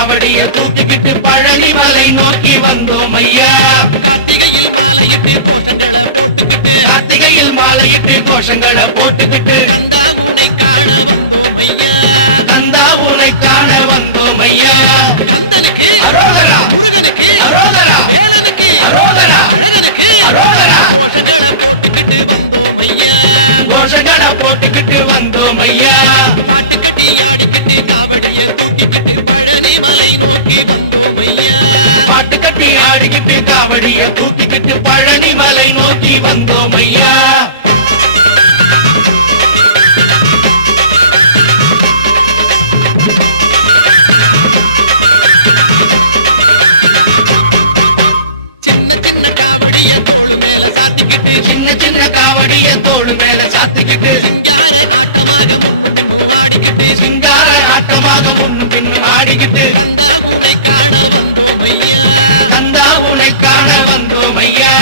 காவடிய தூக்கிக்கிட்டு பழனி மலை நோக்கி வந்தோம் ஐயா. கார்த்திகையில் மாலையிட்டு கோஷங்களை போட்டுக்கிட்டு கந்தா உனை காண வந்தோம் ஐயா. அரோகரா அரோகரா அரோகரா அரோகரா கோஷங்களை போட்டுக்கிட்டு வந்தோம் ஐயா. பாட்டு கட்டி ஆடிக்கிட்டு காவடிய தூக்கிக்கிட்டு பழனி மலை நோக்கி வந்தோம் ஐயா. சின்ன சின்ன காவடிய தோளு மேல சாத்திக்கிட்டு சிங்கார ஆட்டமாக முன்னும் பின்னும் ஆடிக்கிட்டு கந்தா உனை காண வந்தோம் ஐயா.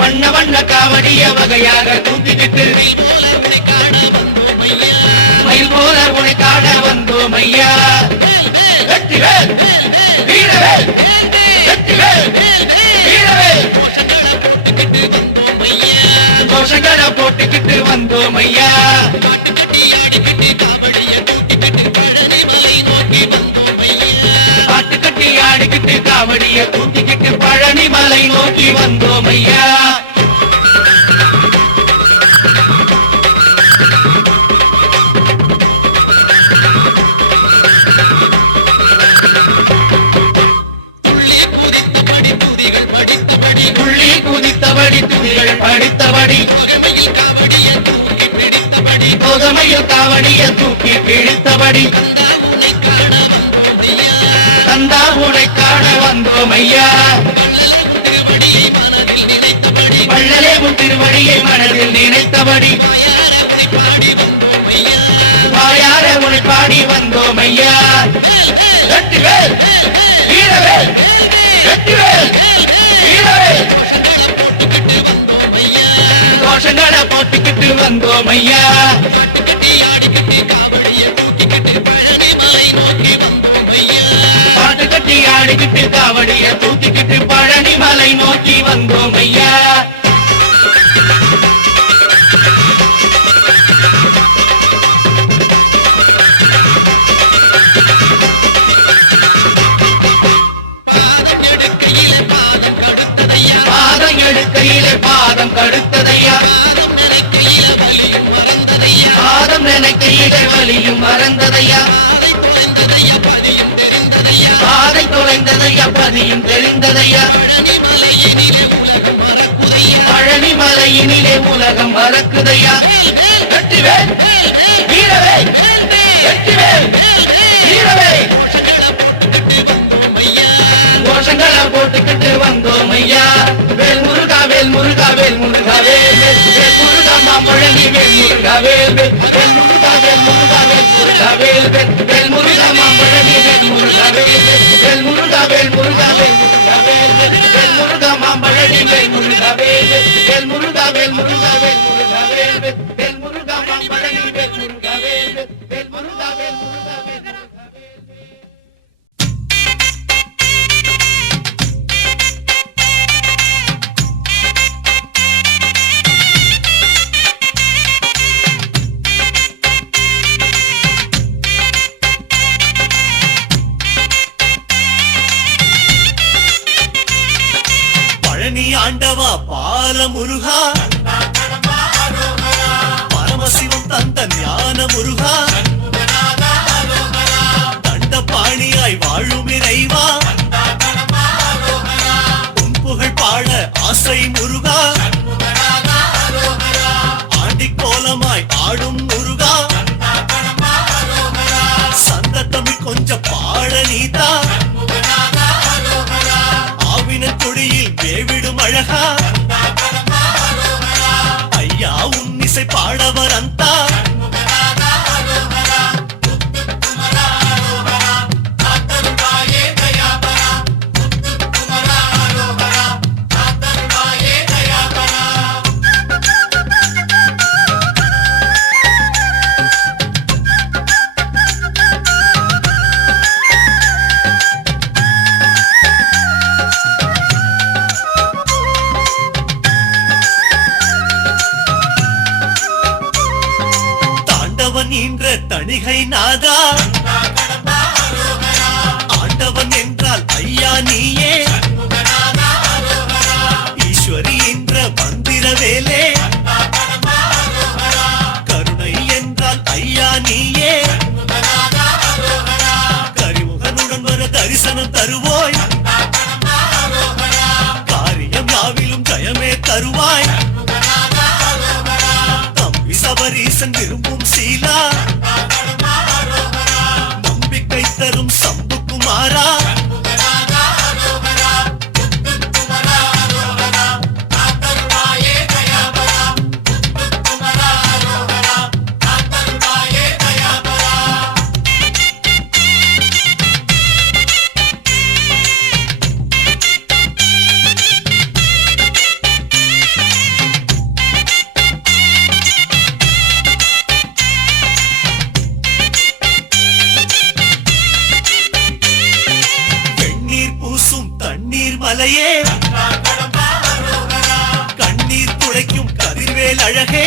வண்ண வண்ண காவடிய வகையாக தூக்கிக்கிட்டு மயில் போல உனை காண வந்தோம் ஐயா. வெற்றிவேல் வீரவேல் வெற்றிவேல் வீரவேல் கோஷங்களை போட்டுக்கிட்டு வந்தோம் ஐயா. பாட்டு கட்டி ஆடிக்கிட்டு காவடிய தூக்கிக்கிட்டு பழனி மலை நோக்கி வந்தோம் ஐயா. படித்தபடி கோகமையில் காவடிய தூக்கி பிடித்தபடி கந்தா உனை காண வந்தோம் ஐயா. வள்ளலே உன் திருவடியை மனதில் நினைத்தபடி வாயார உனை பாடி வந்தோம் ஐயா. வெற்றிவேல் வீரவேல் வெற்றிவேல் வீரவேல் கோஷங்களை போட்டுக்கிட்டு வந்தோம் ஐயா. பாட்டு கட்டி ஆடிக்கிட்டு காவடிய தூக்கிக்கிட்டு பழனி மலை நோக்கி வந்தோம் ஐயா. பாதம் எடுக்கையிலே பாதம் கடுத்ததையா. பாதம் நினைக்கையிலே வலியும் மறந்ததையா. பாதை தொலைந்ததையா பதியும் தெரிந்ததையா. பழனி மலையினிலே உலகம் மறக்குதையா. வெற்றிவேல் வீரவேல் வெற்றிவேல் வீரவேல் கோஷங்களை போட்டுக்கிட்டு வந்தோம் ஐயா. வேல் முருகா வேல் முருகா வேல் முருகா வேல் வேல் முருகா மாம்பழனி வேல் முருகா வேல் வேல் முருகா வேல் முருகா வேல் முருகா வேல் வேல் முருகா மாம்பழனி வேல் முருகா வேல் வேல் முருகா வேல் முருகா வேல் முருகா வேல் வேல் முருகா மாம்பழனி வேல் முருகா வேல் வேல் முருகா வேல் முருகா வேல் முருகா வேல் வேல் முருகா மாம்பழனி வேல் முருகா வேல் வேல் முருகா வேல் முருகா வேல் முருகா வேல். ஆண்டவா பால முருகா பரமசிவம் தந்த ஞான முருகா தண்டபாணியாய் வாழும் இறைவா உன் புகழ் பாட ஆசை முருகா ஆண்டி கோலமாய் ஆடும் முருகா சந்த தமிழ் கொஞ்சம் பாட நீதா கொடியில் வேவிடும் அழகா ஐயா உன் இசை பாடவர் அந்த ஆண்டவன் என்ற தணிகை நாதா ஆண்டவன் என்றால் ஐயா நீயே ஈஸ்வரி என்ற மந்திர வேலே கருணை என்றால் ஐயா நீயே கரிமுகனுடன் வர தரிசனம் தருவோய் காரியம் யாவிலும் ஜயமே தருவாய் தம்பி சபரீசன் விரும்பும் சீலா நம்பிக்கை தரும் சம்புக்குமாரா மலையே கண்ணீர் துடைக்கும் கதிர்வேல் அழகே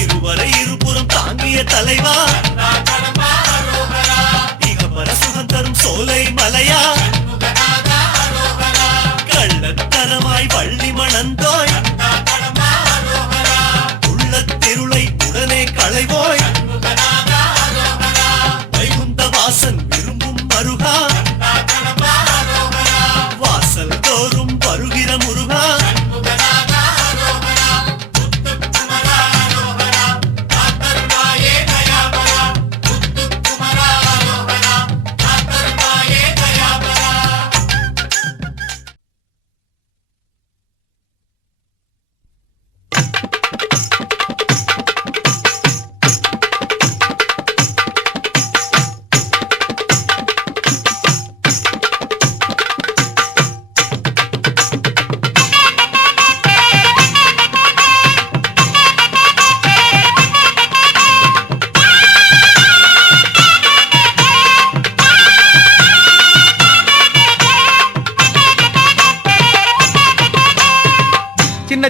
இருவரை இருபுறம் தாங்கிய தலைவா இகபர சுகம் தரும் சோலை மலையா கள்ளத்தனமாய் வள்ளி மணந்தோய் உள்ளத்திருளை உடனே களைவோய் வைகுந்த வாசன் விரும்பும் மருகா வாசல் தோறும் வருகிற முருகா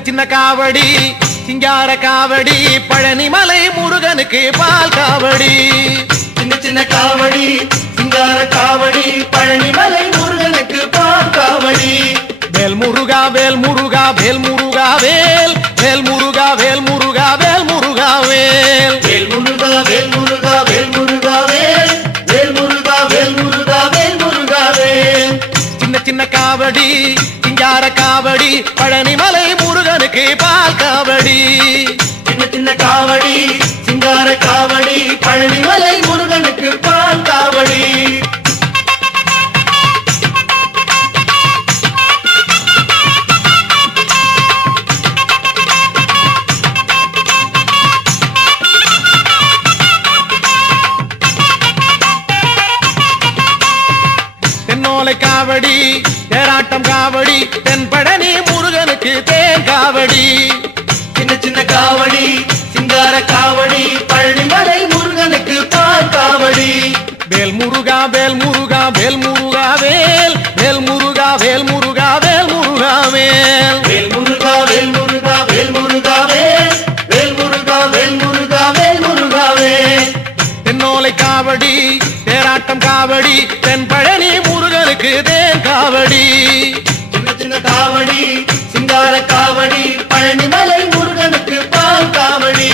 சின்ன காவடி சிங்கார காவடி பழனிமலை முருகனுக்கு பால் காவடி சின்ன காவடி சிங்கார காவடி பழனிமலை முருகனுக்கு பால் காவடி வேல் முருகா வேல் முருகா வேல் முருகா வேல் வேல் முருகா வேல் முருகா வேல் முருகா வேல் வேல் முருகா வேல் முருகா வேல் முருகா வேல் வேல் முருகா வேல் முருகா வேல் முருகா வேல் சின்ன காவடி சிங்கார காவடி பழனிமலை முருகனுக்கு பால் காவடி சின்ன காவடி சிங்கார காவடி பழனிமலை முருகனுக்கு பால் காவடி தென்னோலை காவடி தேராட்டம் காவடி தென்பழனி முருகனுக்கு தேன் காவடி சின்ன காவடி சிங்கார காவடி பழனிமலை முருகனுக்கு பால் காவடி வேல் முருகா வேல் முருகா வேல் முருகா வேல் வேல் முருகா வேல் முருகா வேல் முருகா வேல் வேல் முருகா வேல் முருகா வேல் முருகா வேல் வேல் முருகா வேல் முருகா வேல் முருகா வேல் தென்னோலை காவடி தேராட்டம் காவடி தென்பழனி முருகனுக்கு தேன் காவடி சின்ன காவடி சிங்கார காவடி பழனிமலை முருகனுக்கு பால் காவடி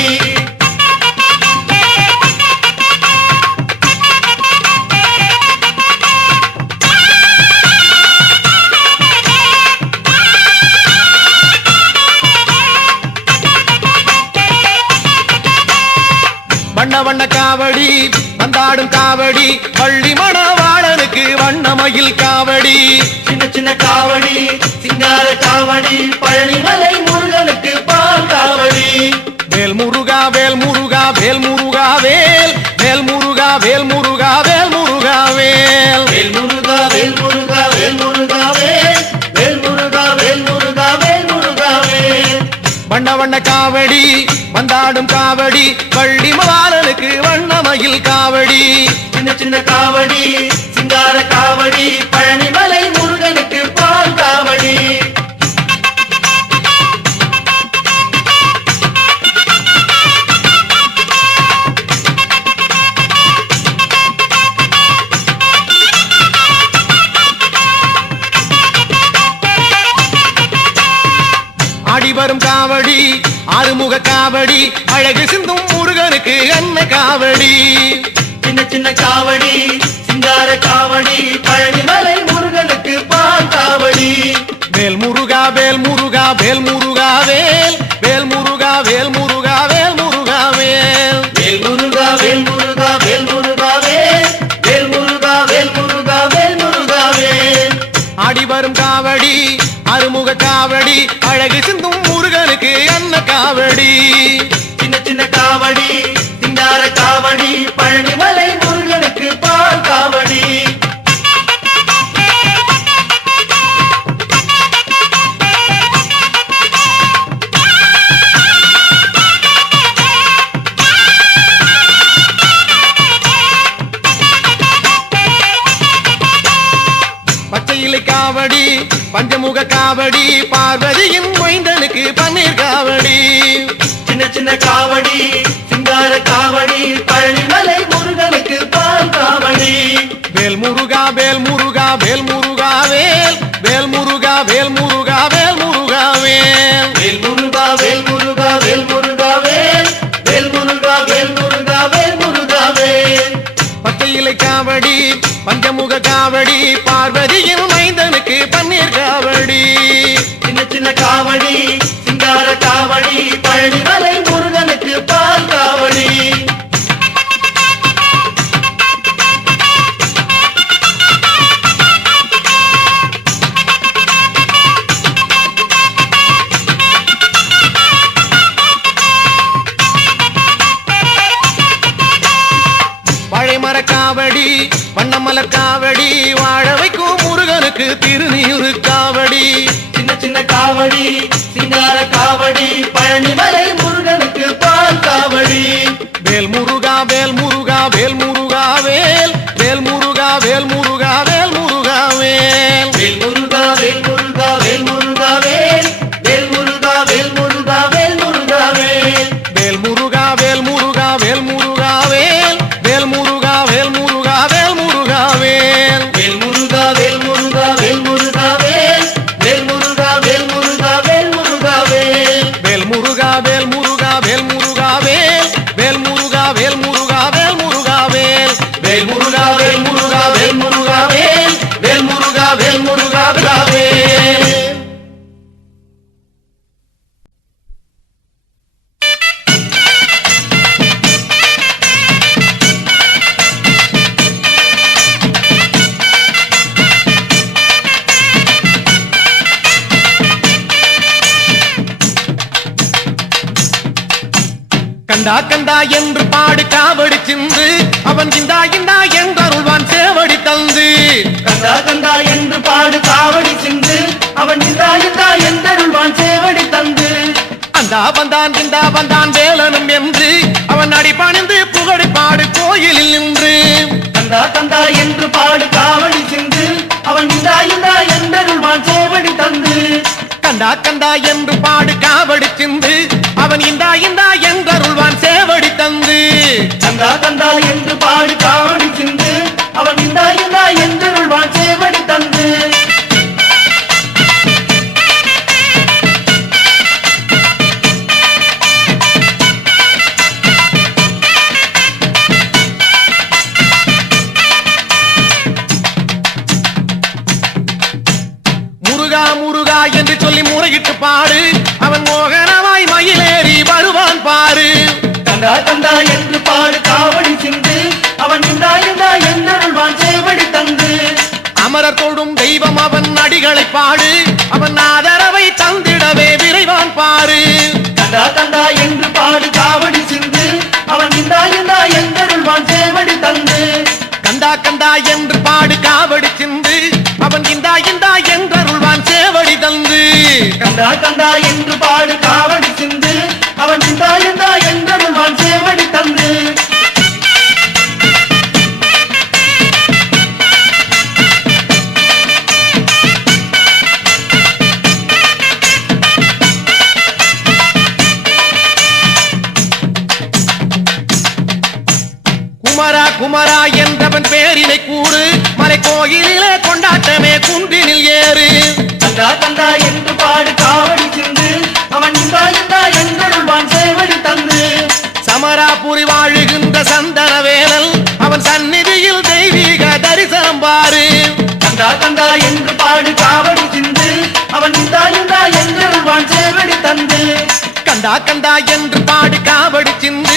வண்ண வண்ண காவடி வந்தாடும் காவடி பள்ளி மணவாளனுக்கு வண்ணமயில் காவடி சின்ன காவடி சிங்கார காவடி பழனிமலை முருகனுக்கு பால் காவடி வேல் முருகா வேல் முருகா வேல் முருகா வேல் வேல் முருகா வேல் முருகா வேல் முருகா வேல் வேல் முருகா வேல் முருகா வேல் முருகா வேல் வேல் முருகா வேல் முருகா வேல் முருகா வேல் வண்ண வண்ண காவடி வந்தாடும் காவடி பள்ளி மணவாளனுக்கு வண்ணமயில் காவடி சின்ன காவடி சிங்கார காவடி பழனிமலை முருகனுக்கு பால் காவடி காவடி ஆறுமுக காவடி அழகு சிந்தும் முருகனுக்கு அன்ன காவடி சின்ன சின்ன காவடி சிங்கார காவடி பழனிமலை முருகனுக்கு பால் காவடி வேல் முருகா வேல் முருகா வேல் முருகா வேல் வேல் முருகா வேல் முருகா வேல் முருகா வேல் வேல் முருகா வேல் முருகா வேல் முருகா வேல் வேல் முருகா வேல் முருகா வேல் முருகா வேல் ஆடி வரும் காவடி அருமுக காவடி அழகு சிந்தும் முருகனுக்கு அன்ன காவடி சின்ன சின்ன காவடி சிங்கார காவடி பழனிமலை முருகனுக்கு பால் காவடி பச்சையிலை காவடி பஞ்சமுக காவடி பார்வதியின் மைந்தனுக்கு பன்னீர் காவடி சின்ன சின்ன காவடி சிங்கார காவடி பழனிமலை முருகனுக்கு பால் காவடி வேல் முருகா வேல் முருகா வேல் முருகா வேல் வேல் முருகா வேல் முருகா வேல் முருகா வேல் வேல் முருகா வேல் முருகா வேல் முருகா வேல் வேல் முருகா வேல் முருகா வேல் முருகா வேல் பச்சையிலை காவடி பஞ்சமுக காவடி பார்வதியின் மைந்தனுக்கு பன்னீர் காவடி சின்ன சின்ன காவடி சிங்கார காவடி பழனிமலை முருகனுக்கு பால் காவடி வாழைமர காவடி வண்ணமலர் காவடி வாழ வைக்கும் முருகனுக்கு திருநீரு காவடி சின்ன சின்ன காவடி சிங்கார காவடி பழனிமலை முருகனுக்கு பால் காவடி வேல் முருகா வேல் முருகா வேல் முருகா வேல் வேல் முருகா வேல் முருகா வேல் முருகா வேல் வேல் முருகா வேல் முருகா வேல் முருகா வேல் வேல் முருகா வேல் முருகா வேல் முருகா வேல் வேல் முருகா வேல் முருகா வேல் முருகா வேல் வேல் முருகா வேல் முருகா வேல் முருகா வேல் வேல் முருகா வேல் முருகா வேல் முருகா வேல் வேல் முருகா வேல் முருகா வேல் முருகா வேல் வேல் முருகா வேல் முருகா வேல் முருகா வேல் வேல் முருகா வேல் முருகா வேல் முருகா வேல் வேல் முருகா வேல் முருகா வேல் முருகா வேல் வேல் முருகா வேல் முருகா வேல் கண்டா கண்டா என்று பாடு காவடி சிந்து அவன் இந்தா இந்தா என்றருள்வான் சேவடி தந்து கண்டா கண்டா என்று பாடு காவடி சிந்து அவன் இந்தா இந்தா என்றருள்வான் சேவடி தந்து அந்தா வந்தான் இந்தா வந்தான் வேலனும் என்று அவன் அடி பணிந்து புகழி பாடு கோயிலில் நின்று கண்டா கண்டா என்று பாடு காவடி சிந்து அவன் இந்தா இந்தா என்றருள்வான் சேவடி தந்து கண்டா கண்டா என்று பாடு காவடி சிந்து அவன் இந்தா இந்தா என்றருள்வான் சேவடி தந்து கண்டா கண்டா என்று பாடு காவடி சிந்து அவன் இந்தா இந்தா என்றருள்வான் சேவடி தந்து முருகா முருகா என்று சொல்லி முறையிட்டு பாடு அவன் மோகனமாய் மயிலேறி வருவான் பாரு கண்டா கண்டா என்று பாடு காவடி சிந்து அவன் இந்தா இந்தா என்றருள்வான் சேவடி தந்து அமரர் தொழும் தெய்வம் அவன் அடிகளை பாடு அவன் ஆதரவை தந்திடவே விரைவான் பாரு கண்டா கண்டா என்று பாடு காவடி சிந்து அவன் இந்தா இந்தா என்றருள்வான் சேவடி தந்து கண்டா கண்டா என்று பாடு காவடி சிந்து அவன் இந்தா இந்தா என்றருள்வான் சேவடி தந்து கண்டா கண்டா என்று பாடு காவடி சிந்து அவன் இந்தா இந்தா என்றருள்வான் சேவடி தந்து குமரா குமரா என்றவன் பேரினை கூறு மலை கோயிலிலே கொண்டாட்டமே குன்றினில் ஏறு கண்டா கண்டா என்று பாடு காவடி சிந்து அவன் இந்தா வந்து கண்டா கண்டா என்று பாடு காவடி சிந்து